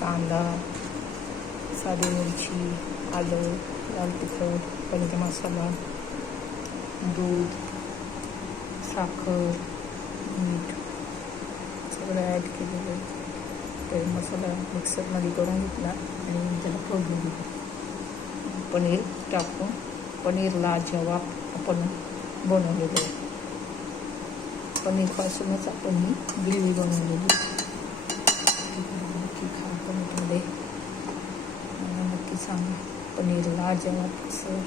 कांदा, साधी मिरची, आलं, लाल तिखट, पनीर मसाला, दूध, साखर, मीठ सगळं ॲड केलेलं आहे. ते मसाला मिक्सरमध्ये करून घेतला आणि त्याला फोडणी दिली. पनीर टाकून पनीर लाजवाब आपण बनवलेलं आहे. पनीरपासूनच आपण ही ग्रेव्ही बनवलेली. नक्की खा पनीरमध्ये, मला नक्की सांगा पनीर लाजवाब कसं